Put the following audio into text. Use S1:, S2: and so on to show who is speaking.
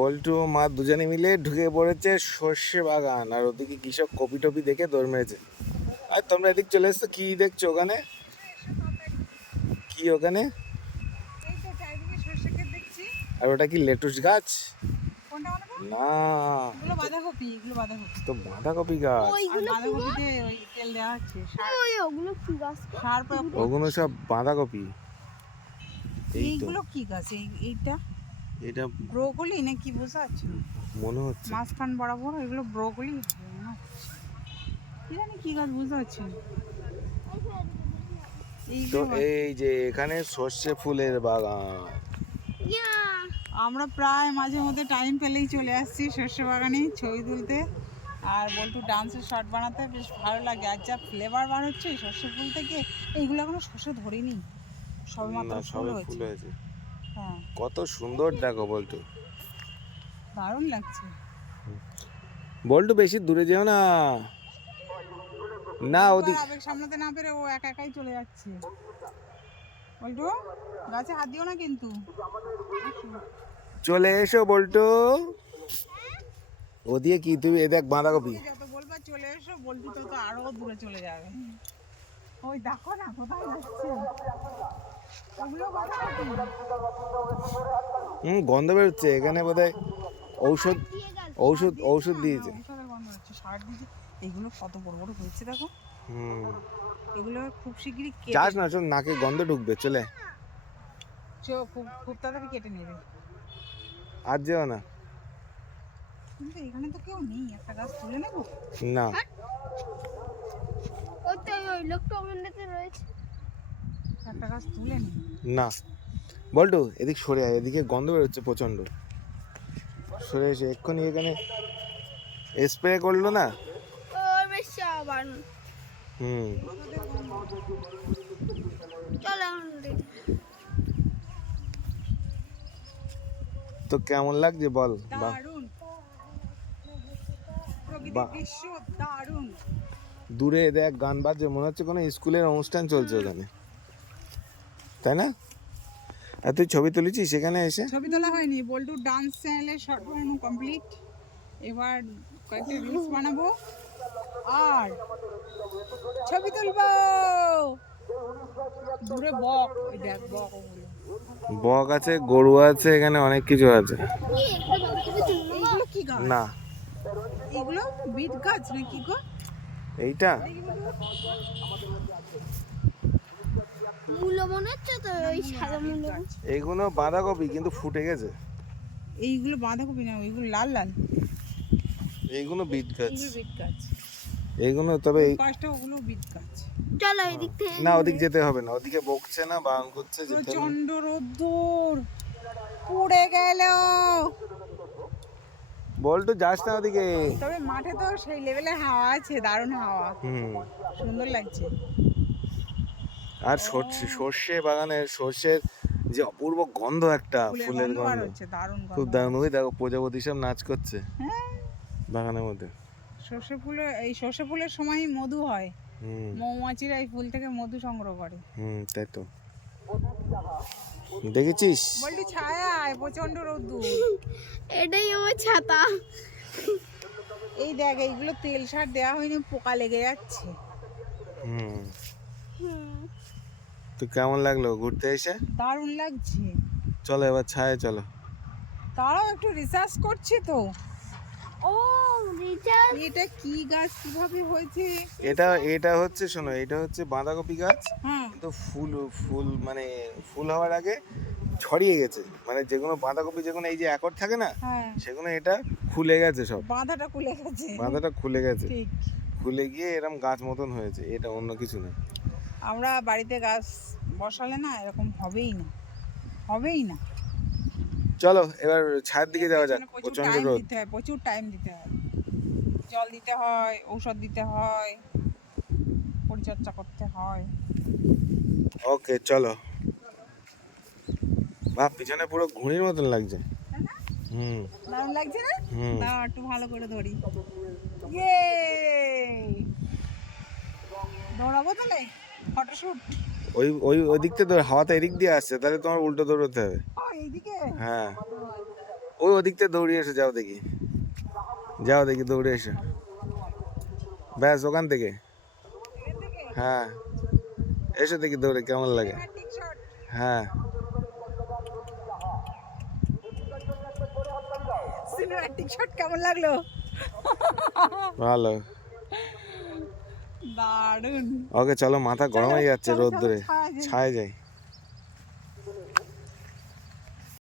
S1: বল্টু মা দুজনে মিলে ঢুকে পড়েছে সর্ষে বাগান। আর ওদিকে কৃষক কপি টপি দেখে দৌড় মেরেছে। আর তোমরা এদিক চলে এসছো কি দেখছ ওখানে? কি ওখানে? আর ওটা কি লেটুস গাছ? না।
S2: বাঁধাকপি
S1: তো বাঁধাকপি গাছ।
S3: ওগুলো
S1: সব বাঁধাকপি।
S2: এইগুলো কি গাছ? এইটা?
S1: এটা
S2: ব্রোকলি না কি বোঝা যাচ্ছে না
S1: মনে হচ্ছে।
S2: মাঝখান বরাবর এগুলো ব্রোকলি কি জানি কি গাছ বুঝতে পারছি? না এই
S1: তো এই যে এখানে সর্ষে ফুলের বাগান।
S2: আমরা প্রায় মাঝে মধ্যে টাইম পেলেই চলে আসছি সর্ষে বাগানে ছবি তুলতে। আর বলটু ডান্সের শর্ট বানাতে বেশ ভালো লাগে। আর যা ফ্লেভার বার হচ্ছে সর্ষে ফুল থেকে এইগুলো এখনও সর্ষে ধরিনি। সবে মাত্র ফুল হয়েছে। হ্যাঁ
S1: কত সুন্দর দেখো বল্টু।
S2: দারুণ লাগছে।
S1: বল্টু বেশি দূরে যেও না। না ওদিক
S2: আর আবেগ সামলাতে না পেরে ও একা একাই চলে যাচ্ছে। বলটু গাছে হাত দিও না কিন্তু।
S1: চলে এসো বল্টু। দিয়ে কি তুমি এ দেখ বাঁধাকপি।
S2: যত বলবা চলে এসো বলবি তো তো আরও দূরে চলে যাবে। ওই দেখো না কোথায় যাচ্ছে।
S1: হুম গন্ধ বেরোচ্ছে। এখানে বোধহয় ঔষধ ঔষধ ঔষধ দিয়েছে।
S2: সার দিয়েছে। কত বড় বড় হয়েছে দেখো।
S1: হুম।
S2: এগুলো খুব শিগগিরই
S1: যাস না চল নাকে গন্ধ ঢুকবে চলে।
S2: চো- খুব খুব তাড়াতাড়ি কেটে নেবে
S1: আর যেও না।
S2: কিন্তু এখানে তো কেউ নেই একটা গাছ তুলে নেব?
S1: না।
S3: ওই তো ওই লোকটা ওখানটাতে রয়েছে।
S2: একটা গাছ তুলে নি।
S1: না। বল্টু এদিক সরে আয় এদিকে গন্ধ বেরোচ্ছে প্রচণ্ড সরে এসে এক্ষুনি এখানে স্প্রে করল না? হুম। তো কেমন লাগছে বল। দূরে দেখ গান বাজছে মনে হচ্ছে কোনো স্কুলের অনুষ্ঠান চলছে ওখানে। তাই না? আর তুই ছবি তুলেছিস সেখানে এসে?
S2: ছবি তোলা হয়নি। বল্টু ডান্স চ্যানেলে শর্ট বানানো কমপ্লিট এবার কয়েকটা রিলস বানাবো। আর ছবি তুলবো! দূরে বক দেখ বক
S1: বক আছে গরু আছে এখানে অনেক কিছু আছে।
S3: কি
S2: গাছ?
S1: না।
S2: এগুলো বিট গাছ না কি গো?
S1: এইটা?
S3: মূলো মনে হচ্ছে তো? ওই সাদা মূলো
S1: এইগুলো বাঁধাকপি কিন্তু ফুটে গেছে।
S2: এইগুলো বাঁধাকপি না ওইগুলো লাল লাল।
S1: এইগুলো বিট গাছ।
S2: বিট গাছ।
S1: এইগুলো তবে এই-
S2: পাঁচটা ওগুলো বিট গাছ।
S3: চলো এদিক থেকে
S1: না ওদিক যেতে হবে না ওদিকে বকছে না বারণ করছে যেতে।
S2: প্রচণ্ড রোদ্দুর পুড়ে গেল।
S1: বল্টু যাস না ওদিকে।
S2: তবে মাঠে তো সেই লেভেলে হাওয়া আছে দারুণ হাওয়া।
S1: হুম।
S2: সুন্দর লাগছে।
S1: আর সর্ষে সর্ষে বাগানের সর্ষের যে অপূর্ব গন্ধ একটা
S2: ফুলের গন্ধ হচ্ছে দারুণ
S1: খুব দারুণ ওই দেখো প্রজাপতি সব নাচ করছে
S2: হ্যাঁ।
S1: বাগানের মধ্যে।
S2: সর্ষে ফুলে এই সর্ষে ফুলের সময় মধু হয়।
S1: হুম।
S2: মৌমাছিরা এই ফুল থেকে মধু সংগ্রহ করে।
S1: হুম তাই তো। দেখেছিস?
S2: বলটি ছায়ায় প্রচণ্ড রোদ্দুর।
S3: এটাই আমার ছাতা।
S2: এই দেখ এইগুলো তেল সার দেওয়া হয়নি পোকা লেগে যাচ্ছে।
S1: হুম। তো কেমন লাগল ঘুরতে এসে?
S2: দারুণ লাগছে।
S1: চলো এবার ছায় চলো।
S2: তারাও একটু রিসার্চ করছি তো।
S3: ও রিচার্জ
S2: এটা কি গাছ? কীভাবে হয়েছে?
S1: এটা এটা হচ্ছে শোনো এটা হচ্ছে বাঁধাকপি গাছ।
S2: হ্যাঁ
S1: কিন্তু ফুল ফুল মানে ফুল হওয়ার আগে ছড়িয়ে গেছে। মানে যেগুলো বাঁধাকপি যেগুলো এই যে একর থাকে না
S2: হ্যাঁ।
S1: সেগুলো এটা খুলে গেছে সব।
S2: বাঁধাটা খুলে গেছে।
S1: বাঁধাটা খুলে গেছে।
S2: ঠিক।
S1: খুলে গিয়ে এরকম গাছ মতন হয়েছে এটা অন্য কিছু না।
S2: আমরা বাড়িতে গাছ বসালে না এরকম হবেই না হবেই না।
S1: চলো এবার ছায়ের দিকে যাওয়া যাক
S2: প্রচুর
S1: প্রচণ্ড
S2: টাইম
S1: রোদ।
S2: দিতে হয় প্রচুর টাইম দিতে হয়। জল দিতে হয় ঔষধ দিতে হয় পরিচর্যা করতে হয়।
S1: ওকে চলো। বাহ পিছনে পুরো ঘুড়ির মতন লাগছে। হুম।
S2: দারুণ লাগছে না? একটু ভালো করে ধরি। ইয়ে দৌড়াবো তাহলে? ফটোশুট?
S1: ওই ওই ওই দিক থেকে তো হাওয়াটা এদিক দিয়ে আসছে তাহলে তোমার উল্টো দৌড়তে হবে।
S2: এইদিকে?
S1: হ্যাঁ। ওই ওদিক থেকে দৌড়ে এসো যাও দেখি। যাও দেখি দৌড়ে এসো। ব্যাস ওখান থেকে। হ্যাঁ। এসো দেখি দৌড়ে কেমন লাগে। হ্যাঁ
S2: সিনেমাটিক শট কেমন লাগল?
S1: ভালো।
S2: দারুণ।
S1: ওকে চলো মাথা গরম হয়ে যাচ্ছে রোদ ধরে
S2: ছায়া যাই।
S1: ছায় যায়